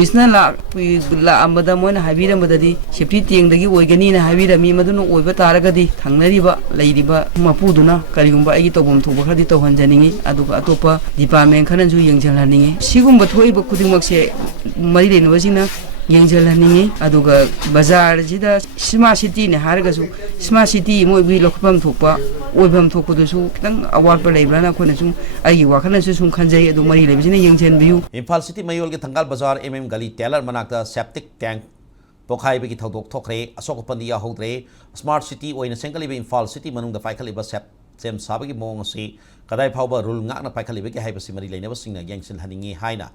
Pulisna la ambada moina habira madadi septic tiengdagi oigani na habira mi maduna oiba taragadi thangnariba leiriba mapuduna karigumba agi tobum thoba khadi tawhanjaningi aduga atopa department khananju yengjalhaningi sigumba thoiba khudingmakse mari lenabasina yengjalhaningi aduga bazar jida smart city ne haragasu smart city moibi lokpam thokpa oibam thokpodusu kitang award pa leibrana khona sum agi wakhanasu sum khanjai adu mari lebisina yengjenbiu Imphal City Mayol ke Thangal Bazar Gali Taylor Manakta Septic Tank Pokhai Biki Thodok Thokre Asok Pandia Hodre Smart City Oina Sengkali Imphal City Manung the Faikali Sep Sem Sabaki Mongosi Kadai Pauba Rule Ngana Paikali Biki Hypersimari never sing against Haningi Haina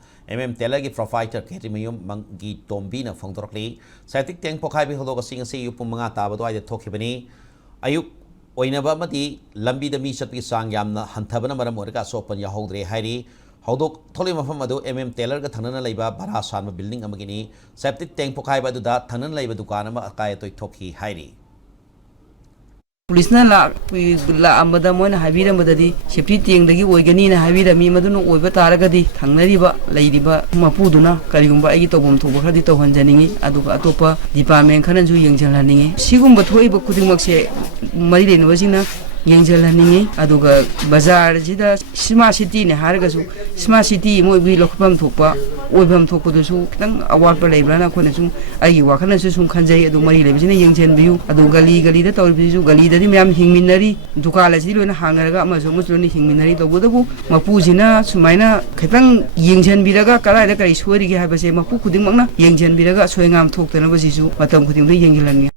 Taylor Gi Provider Ketimayum Mangi Tombina Fondrokli Septic Tank Pokhai Hodoka Sing Say Upumangata Badoi the Tokibani Ayuk Oinaba Mati Lambi the Mishapi Sang Yamna Hantabana Maramorika Sopan Yahodre Hairi Hodok Toli Mafamado Taylor ga Thanan Laiba Bara San building Amagini Septic Tank Pokai Baduda Thanan Laiba Dukanama Akayato Toki Hairi Pulisna la ambada moina habira madadi septic tiengdagi oigani na habira mi maduna oiba taragadi thangnariba leiriba mapuduna karigumba agi tobum thoba khadi tawhanjaningi aduga atopa department khananju yengjalhaningi sigumba thoiba khudingmakse mari lenabasina yengjalhaningi aduga bazar jida smart city ne haragasu smart city moibi lokpam thokpa oibam thokpodusu kitang award pa leibrana khona sum agi wakhanasu sum khanjai adu mari lebisina yengjenbiu adu gali da tawbisu gali dadi myam hingminari dukala ji loina hangaraga amaso musloni hingminari tobodabu mapujina sumaina khitang yengjenbiraga kala da kai suari ge habase mapu khuding makna yengjenbiraga soingam thoktana basisu matam khuding da yengilani